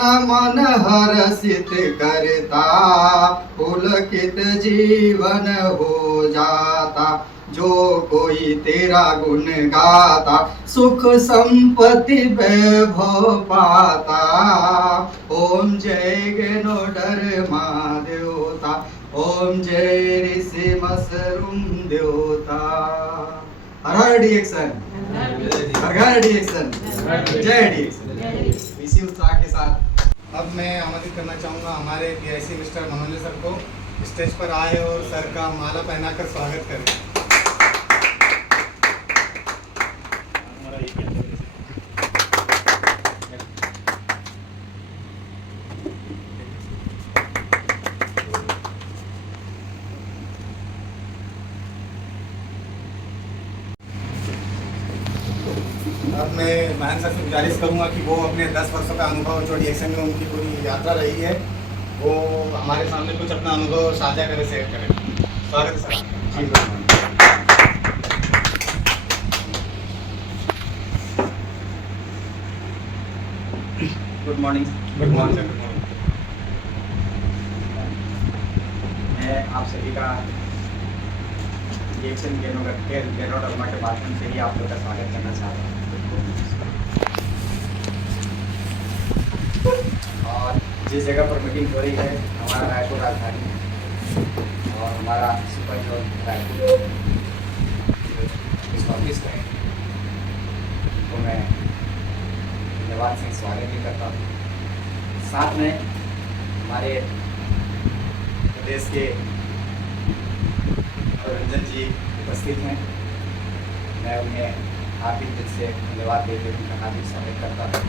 मन हर्षित करता, पुलकित जीवन हो जाता। जो कोई तेरा गुण गाता, सुख संपत्ति वैभव पाता। ओम जय गणोदर महादेवता, ओम जय ऋषि मशरूम देवता। हर हर डीएक्शन, हर हर डीएक्शन, जय डीएक्शन। इसी उत्साह के साथ अब मैं आमंत्रित करना चाहूँगा हमारे पीआईसी मिस्टर मनोज सर को स्टेज पर आए और सर का माला पहनाकर स्वागत करें। अब मैं महन सर से गुजारिश करूँगा कि वो अपने 10 वर्षों का अनुभव जो डीएक्शन में उनकी पूरी यात्रा रही है वो हमारे सामने कुछ अपना अनुभव साझा करें, शेयर करें। स्वागत है sir. Good morning. Good morning sir. मैं आप सभी का डीएक्शन गैनोडर्मा के माध्यम से ही आप लोग का स्वागत करना चाहता हूँ। और जिस जगह पर मीटिंग हो रही है हमारा रायपुर राजधानी है और हमारा सुपर जोन रायपुर इस ऑफिस में, तो मैं धन्यवाद से स्वागत भी करता हूँ। साथ में हमारे प्रदेश के रंजन जी उपस्थित हैं, मैं उन्हें हार्दिक दिल से धन्यवाद देते हुए उनका हार्दिक स्वागत करता हूँ।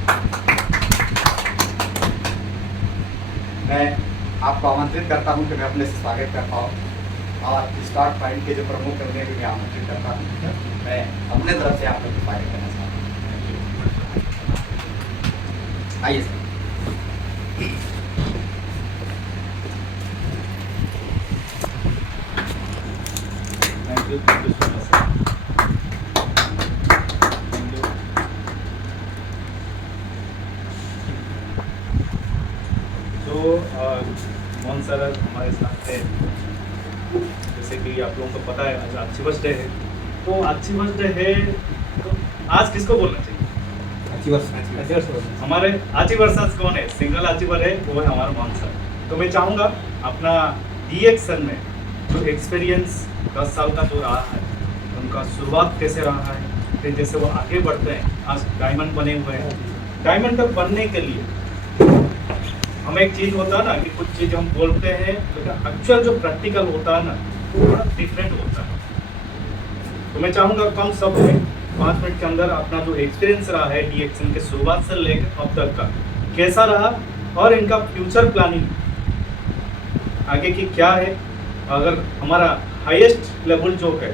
मैं आपको आमंत्रित करता हूँ कि मैं अपने से स्वागत कर पाऊँ और स्टार्ट पॉइंट के जो प्रमुख हैं उन्हें भी मैं आमंत्रित करता हूँ। मैं अपने तरफ से आप लोग को स्वागत करना चाहता हूँ। आइए sir. Thank you so much sir. Thank you. तो मोहन सर हमारे साथ थे, जैसे कि आप लोगों को पता है आज अच्छी बर्थडे है। तो अच्छी बर्थडे है तो आज किसको बोलना चाहिए? हमारे अचीवर्स कौन है? सिंगल अचीवर है वो है हमारा मोहन सर। तो मैं चाहूँगा अपना डीएक्शन में जो एक्सपीरियंस 10 साल का जो रहा है, उनका शुरुआत कैसे रहा है, फिर जैसे वो आगे बढ़ते हैं, आज डायमंड बने हुए हैं। डायमंड तक बनने के लिए हमें एक चीज़ होता है ना कि कुछ चीज़ हम बोलते हैं लेकिन एक्चुअल जो प्रैक्टिकल होता है ना वो थोड़ा डिफरेंट होता है। तो मैं चाहूँगा कम सब में 5 मिनट के अंदर अपना जो एक्सपीरियंस रहा है डीएक्शन के शुरुआत से लेकर अब तक का कैसा रहा और इनका फ्यूचर प्लानिंग आगे की क्या है। अगर हमारा हाईएस्ट लेवल जो है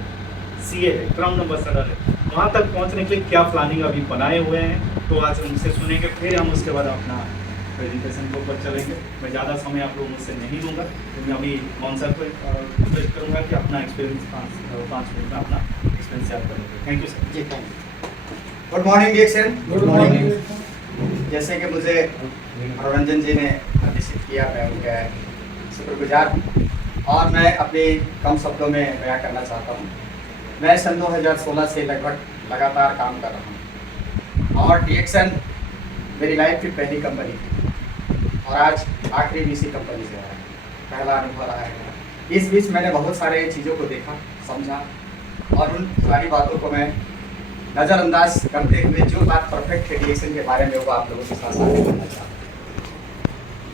सीए है, क्राउन एम्बेसडर है, वहाँ तक पहुँचने के लिए क्या प्लानिंग अभी बनाए हुए हैं, तो आज उनसे सुनेंगे। फिर हम उसके बाद अपना प्रेजेंटेशन के ऊपर चलेंगे। मैं ज़्यादा समय आप लोगों से नहीं दूंगा, तो मैं अभी मोहन सर को रिक्वेस्ट करूँगा कि अपना एक्सपीरियंस 5 मिनट में अपना एक्सपीरियंस शेयर करेंगे। Thank you sir. जी थैंक यू। गुड मॉर्निंग डीएक्शन। Good morning. जैसे कि मुझे मनोरंजन जी ने निर्देशित किया, मैं उनका शुक्रगुजार हूँ और मैं अपने कम शब्दों में बयां करना चाहता हूँ। मैं सन 2016 से लगभग लगातार काम कर रहा हूँ और डीएक्शन मेरी लाइफ की पहली कंपनी थी और आज आखिरी भी इसी कंपनी से रहा है, पहला अनुभव रहा है। इस बीच मैंने बहुत सारे चीज़ों को देखा, समझा और उन सारी बातों को मैं नज़रअंदाज करते हुए जो बात परफेक्ट है डीएक्शन के बारे में वो आप लोगों के साथ साझा करना चाहता हूँ।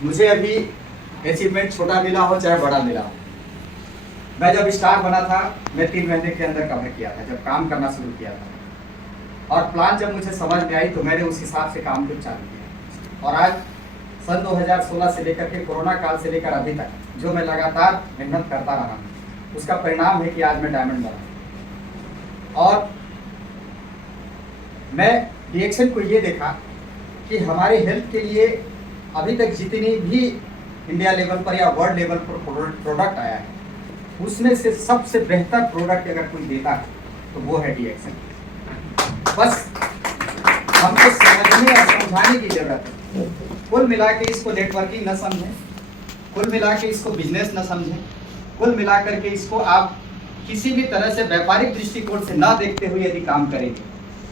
मुझे अभी अचीवमेंट छोटा मिला हो चाहे बड़ा मिला हो, मैं जब स्टार बना था मैं 3 महीने के अंदर कवर किया था जब काम करना शुरू किया था और प्लान जब मुझे समझ में आई तो मैंने उस हिसाब से काम को चालू किया और आज सन 2016 से लेकर के कोरोना काल से लेकर अभी तक जो मैं लगातार मेहनत करता रहा उसका परिणाम है कि आज मैं डायमंड बना। और मैं डीएक्शन को ये देखा कि हमारे हेल्थ के लिए अभी तक जितनी भी इंडिया लेवल पर या वर्ल्ड लेवल पर प्रोडक्ट आया है उसमें से सबसे बेहतर प्रोडक्ट अगर कोई देता है तो वो है डीएक्शन। बस हमको समझने और समझाने की जरूरत है कुल मिला के इसको नेटवर्किंग न समझें, कुल मिला के इसको बिजनेस न समझें, कुल मिला करके इसको आप किसी भी तरह से व्यापारिक दृष्टिकोण से ना देखते हुए यदि काम करेंगे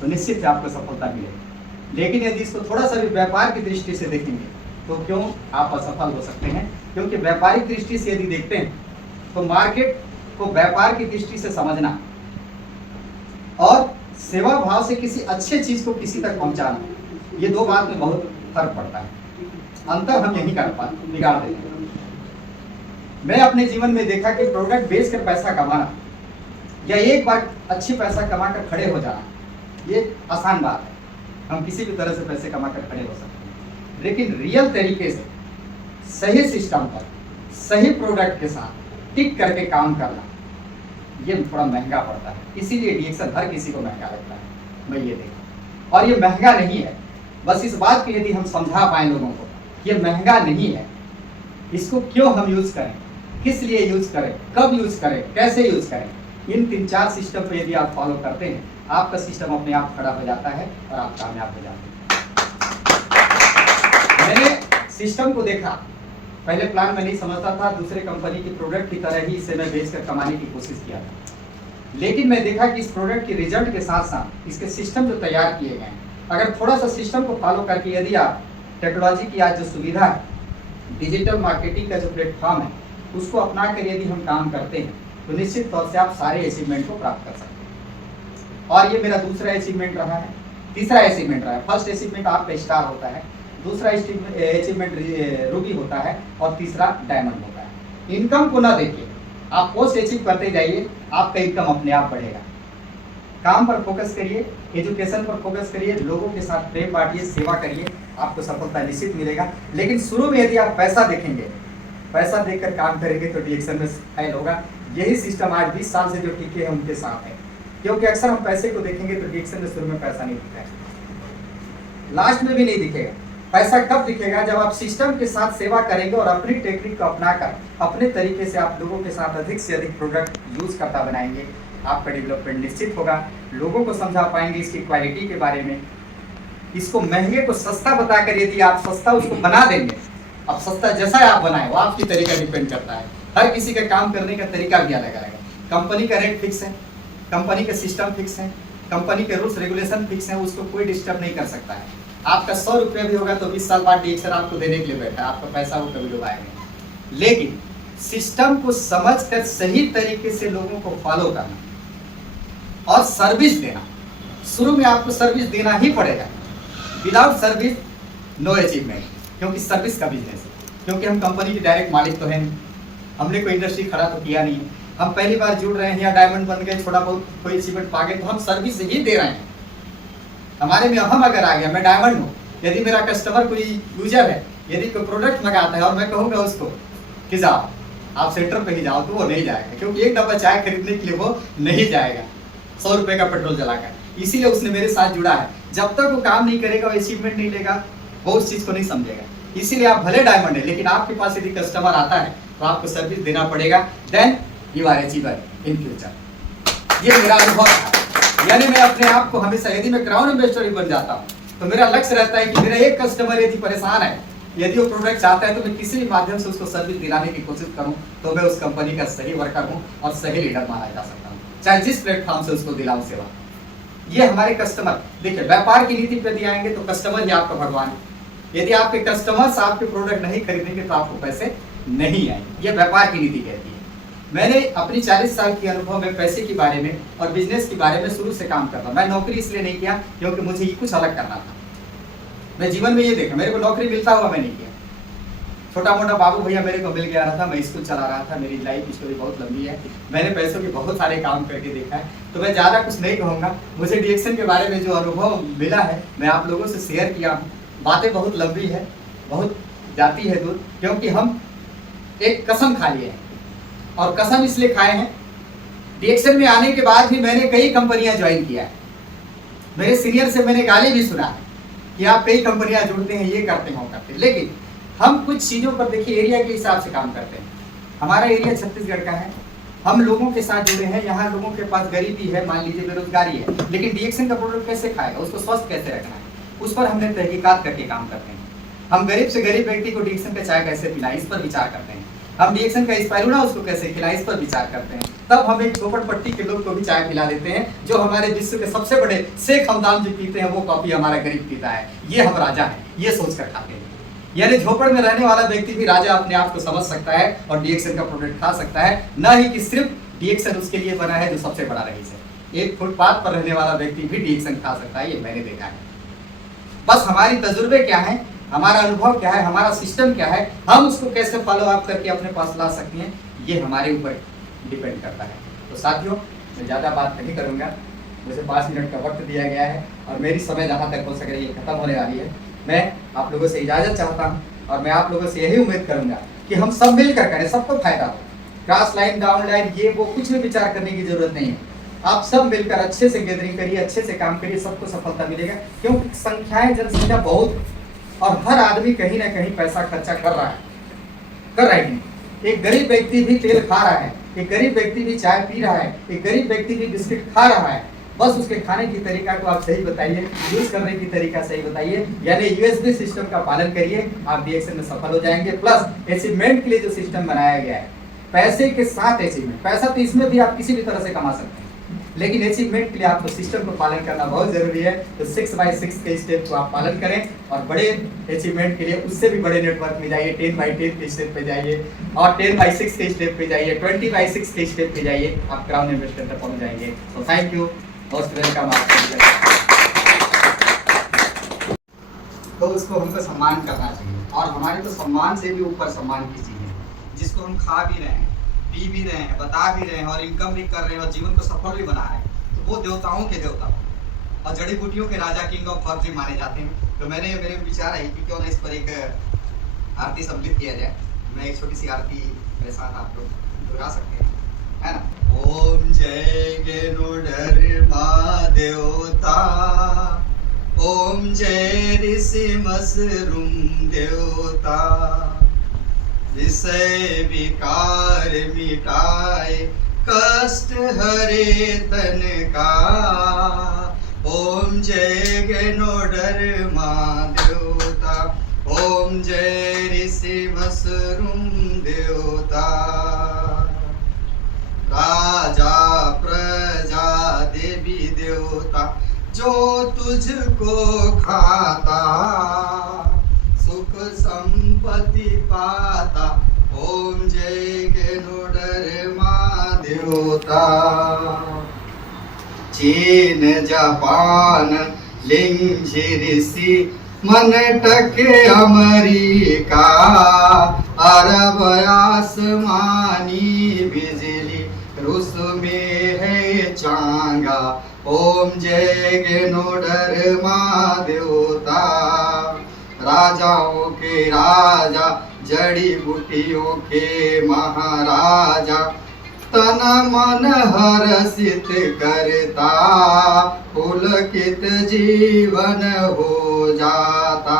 तो निश्चित ही आपको सफलता मिलेगी। लेकिन यदि इसको थोड़ा सा भी व्यापार की दृष्टि से देखेंगे तो क्यों आप असफल हो सकते हैं, क्योंकि व्यापारिक दृष्टि से यदि देखते हैं तो मार्केट को व्यापार की दृष्टि से समझना और सेवा भाव से किसी अच्छे चीज को किसी तक पहुंचाना, ये दो बात में बहुत फर्क पड़ता है। अंतर हम यही बिगाड़ देते हैं। मैं अपने जीवन में देखा कि प्रोडक्ट बेच कर पैसा कमाना या एक बार अच्छी पैसा कमा कर खड़े हो जाना, ये आसान बात है, हम किसी भी तरह से पैसे कमा कर खड़े हो सकते हैं। लेकिन रियल तरीके से सही सिस्टम पर सही प्रोडक्ट के साथ टिक करके काम करना, ये थोड़ा महंगा पड़ता है। इसीलिए डीएक्सन हर किसी को महंगा लगता है, मैं ये देखा। और ये महंगा नहीं है, बस इस बात को यदि हम समझा पाए लोगों को, ये महंगा नहीं है, इसको क्यों हम यूज करें, किस लिए यूज करें, कब यूज करें, कैसे यूज करें, इन 3-4 सिस्टम पे यदि आप फॉलो करते हैं, आपका सिस्टम अपने आप खड़ा हो जाता है और आप कामयाब हो जाते हैं। मैंने सिस्टम को देखा, पहले प्लान में नहीं समझता था, दूसरे कंपनी की प्रोडक्ट की तरह ही इसे मैं बेचकर कमाने की कोशिश किया था। लेकिन मैं देखा कि इस प्रोडक्ट के रिजल्ट के साथ साथ इसके सिस्टम जो तैयार किए गए हैं, अगर थोड़ा सा सिस्टम को फॉलो करके यदि आप टेक्नोलॉजी की आज जो सुविधा है, डिजिटल मार्केटिंग का जो प्लेटफॉर्म है, उसको अपना कर यदि हम काम करते हैं तो निश्चित तौर से आप सारे अचीवमेंट को प्राप्त कर सकते हैं। और ये मेरा दूसरा अचीवमेंट रहा है, तीसरा अचीवमेंट रहा है। फर्स्ट अचीवमेंट आपका स्टार होता है, दूसरा अचीवमेंट रूबी होता है और तीसरा डायमंड होता है। इनकम को ना देखिए, आप पोस्ट अचीव करते जाइए, आपका इनकम अपने आप बढ़ेगा। काम पर फोकस करिए, एजुकेशन पर फोकस करिए, लोगों के साथ प्रेम बांटिए, सेवा करिए, आपको सफलता निश्चित मिलेगा। लेकिन शुरू में यदि आप पैसा देखेंगे, पैसा देकर काम करेंगे तो डीएक्सन में फेल होगा। यही सिस्टम आज 20 साल से जो टिके हैं उनके साथ है, क्योंकि अक्सर हम पैसे को देखेंगे तो डीएक्सन में शुरू में पैसा नहीं दिखा है, लास्ट में भी नहीं दिखेगा। पैसा कब दिखेगा, जब आप सिस्टम के साथ सेवा करेंगे और अपनी टेक्निक को अपनाकर अपने तरीके से आप लोगों के साथ अधिक से अधिक प्रोडक्ट यूज करता बनाएंगे, आपका डेवलपमेंट निश्चित होगा। लोगों को समझा पाएंगे इसकी क्वालिटी के बारे में, इसको महंगे को सस्ता बताकर यदि आप सस्ता उसको बना देंगे, अब सस्ता जैसा आप बनाए वो आपकी तरीका डिपेंड करता है। हर किसी का काम करने का तरीका भी अलग अलग है। कंपनी का रेट फिक्स है, कंपनी का सिस्टम फिक्स है, कंपनी के रूल्स रेगुलेशन फिक्स है, उसको कोई डिस्टर्ब नहीं कर सकता है। आपका 100 रुपये भी होगा तो 20 साल बाद डीएक्सन आपको देने के लिए बैठा है, आपका पैसा वो कभी डुबाएंगे। लेकिन सिस्टम को समझकर सही तरीके से लोगों को फॉलो करना और सर्विस देना, शुरू में आपको सर्विस देना ही पड़ेगा। विदाउट सर्विस नो अचीवमेंट, क्योंकि सर्विस का बिजनेस है, क्योंकि हम कंपनी के डायरेक्ट मालिक तो हैं नहीं, हमने कोई इंडस्ट्री खड़ा तो किया नहीं है, हम पहली बार जुड़ रहे हैं या डायमंड बन गए, थोड़ा बहुत कोई अचीवमेंट पा गए तो हम सर्विस ही दे रहे हैं। हमारे में हम अगर आ गया, मैं डायमंड हूँ, यदि मेरा कस्टमर कोई यूजर है, यदि कोई प्रोडक्ट मंगाता है और मैं कहूँगा उसको कि जाओ आप सेंटर पे ही जाओ, तो वो नहीं जाएगा, क्योंकि एक डब्बा चाय खरीदने के लिए वो नहीं जाएगा 100 रुपये का पेट्रोल जलाकर। इसीलिए उसने मेरे साथ जुड़ा है। जब तक वो काम नहीं करेगा, वो अचीवमेंट नहीं लेगा, वो उस चीज़ को नहीं समझेगा। इसीलिए आप भले डायमंड है, लेकिन आपके पास यदि कस्टमर आता है तो आपको सर्विस देना पड़ेगा, then you are achiever in future. ये मेरा अनुभव है। यानी मैं अपने आप को हमेशा, यदि मैं क्राउन इन्वेस्टर भी बन जाता हूँ तो मेरा लक्ष्य रहता है कि मेरा एक कस्टमर यदि परेशान है, यदि वो प्रोडक्ट चाहता है, तो मैं किसी भी माध्यम से उसको सर्विस दिलाने की कोशिश करूँ, तो मैं उस कंपनी का सही वर्कर हूँ और सही लीडर माना जा सकता हूँ, चाहे जिस प्लेटफॉर्म से उसको दिलाऊं सेवा। ये हमारे कस्टमर, देखिए व्यापार की नीति पे आएंगे तो कस्टमर ही आपका भगवान है। यदि आपके कस्टमर्स आपके प्रोडक्ट नहीं खरीदेंगे तो आपको पैसे नहीं आएंगे, ये व्यापार की नीति कहती है। मैंने अपनी 40 साल के अनुभव में पैसे के बारे में और बिजनेस के बारे में शुरू से काम करता हूँ। मैं नौकरी इसलिए नहीं किया क्योंकि मुझे ये कुछ अलग करना था। मैं जीवन में ये देखा, मेरे को नौकरी मिलता हुआ मैं नहीं किया। छोटा मोटा बाबू भैया मेरे को मिल गया रहा था, मैं स्कूल चला रहा था, मेरी लाइफ स्टोरी बहुत लंबी है, मैंने पैसों के बहुत सारे काम करके देखा है, तो मैं ज़्यादा कुछ नहीं कहूँगा। मुझे डीएक्सन के बारे में जो अनुभव मिला है मैं आप लोगों से शेयर किया हूँ। बातें बहुत लंबी है, बहुत जाती है दूर, क्योंकि हम एक कसम खा लिए हैं, और कसम इसलिए खाए हैं, डीएक्सन में आने के बाद भी मैंने कई कंपनियां ज्वाइन किया है। मेरे सीनियर से मैंने गाली भी सुना है कि आप कई कंपनियां जुड़ते हैं, ये करते हैं, वो करते हैं। लेकिन हम कुछ चीज़ों पर देखिए एरिया के हिसाब से काम करते हैं। हमारा एरिया छत्तीसगढ़ का है, हम लोगों के साथ जुड़े हैं, यहाँ लोगों के पास गरीबी है, मान लीजिए बेरोजगारी है, लेकिन डीएक्सन का प्रोडक्ट कैसे खाएगा, उसको स्वस्थ कैसे रखना है, उस पर हमने तहकीकात करके काम करते हैं। हम गरीब से गरीब व्यक्ति को डीएक्सन का चाय कैसे पिलाएं, इस पर विचार करते हैं। हम डीएक्सन का स्पाइरुलिना उसको कैसे खिलाएं, इस पर विचार करते हैं। तब हम एक झोपड़पट्टी के लोग को भी चाय पिला देते हैं, जो हमारे विश्व के सबसे बड़े शेख हमदान जो पीते हैं वो कॉफी हमारा गरीब पीता है, ये हम राजा हैं, ये सोच कर खाते हैं। यानी झोपड़ में रहने वाला व्यक्ति भी राजा अपने आप को समझ सकता है और डीएक्सन का प्रोडक्ट खा सकता है, न ही कि सिर्फ डीएक्सन उसके लिए बना है जो सबसे बड़ा रईस है। एक फुटपाथ पर रहने वाला व्यक्ति भी डीएक्सन खा सकता है, ये मैंने देखा है। बस हमारी तजुर्बे क्या है, हमारा अनुभव क्या है, हमारा सिस्टम क्या है, हम उसको कैसे फॉलो अप करके अपने पास ला सकते हैं, ये हमारे ऊपर डिपेंड करता है। तो साथियों, मैं ज़्यादा बात नहीं करूँगा, मुझे 5 मिनट का वक्त दिया गया है और मेरी समय जहाँ तक हो सके ये खत्म होने वाली है। मैं आप लोगों से इजाज़त चाहता हूँ और मैं आप लोगों से यही उम्मीद करूँगा कि हम सब मिलकर करें, सबको फायदा हो। क्रॉस लाइन, डाउन लाइन, ये वो कुछ भी विचार करने की जरूरत नहीं है। आप सब मिलकर अच्छे से गैदरिंग करिए, अच्छे से काम करिए, सबको सफलता मिलेगा। क्योंकि संख्याएं, जनसंख्या बहुत है और हर आदमी कहीं ना कहीं पैसा खर्चा कर रहा है कि नहीं। एक गरीब व्यक्ति भी तेल खा रहा है, एक गरीब व्यक्ति भी चाय पी रहा है, एक गरीब व्यक्ति भी बिस्किट खा रहा है। बस उसके खाने की तरीका को आप सही बताइए, यूज करने की तरीका सही बताइए, यानी यूएसबी सिस्टम का पालन करिए, आप डीएक्सन में सफल हो जाएंगे। प्लस अचीवमेंट के लिए जो सिस्टम बनाया गया है, पैसे के साथ अचीवमेंट, पैसा तो इसमें भी आप किसी भी तरह से कमा सकते हैं, लेकिन अचीवमेंट के लिए आपको सिस्टम को पालन करना बहुत जरूरी है। तो 6x6 के स्टेप को आप पालन करें और बड़े अचीवमेंट के लिए उससे भी बड़े नेटवर्क में जाइए, 10x10 के स्टेप पे जाइए और 10x6 के स्टेप पे जाइए, 20x6 के स्टेप पे जाइए, आप क्राउन इन्वेस्टर तक पहुंच जाएंगे। तो थैंक यू, मोस्ट वेलकम। तो उसको हमको सम्मान करना चाहिए और हमारे तो सम्मान से भी ऊपर सम्मान की चीज है, जिसको हम खा भी रहे हैं, पी भी रहे हैं, बता भी रहे हैं और इनकम भी कर रहे हैं और जीवन को सफल भी बना रहे हैं, तो वो देवताओं के देवता और जड़ी बूटियों के राजा, किंग ऑफ हर्ब्स भी माने जाते हैं। तो मेरे विचार है कि क्यों ना इस पर एक आरती सम्मिलित किया जाए। मैं एक छोटी सी आरती मेरे साथ आप लोग दोहरा सकते हैं, है ना। ओम जय गेनोडर माँ देवता, ओम जय ऋषि मशरूम देवता, विषय विकार मिटाए कष्ट हरे तन का। ओम जय गेनोडर माँ देवता, ओम जय ऋषि मशरूम देवता। राजा प्रजा देवी देवता जो तुझको खाता, सुख संपत्ति पाता। ओम जय गेनोडर माँ देवता। चीन जापान लिंग ऋषि मनटक अमेरिका, अरब आसमानी बिजली रूस में है चांगा। ओम जय गेनोडर माँ देवता। राजाओं के राजा जड़ी बूटियों के महाराजा, तन मन हर्षित करता, पुलकित जीवन हो जाता।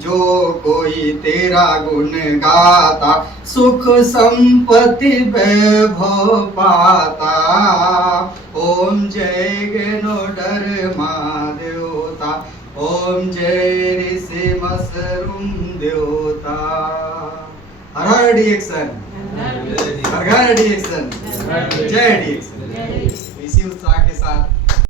जो कोई तेरा गुण गाता, सुख संपत्ति वैभव पाता। ओम जय गेनोडर माँ देवता, ओम जय ऋषि मशरूम देवता। हर हर डीएक्सन, हर हर डीएक्सन, जय डीएक्सन।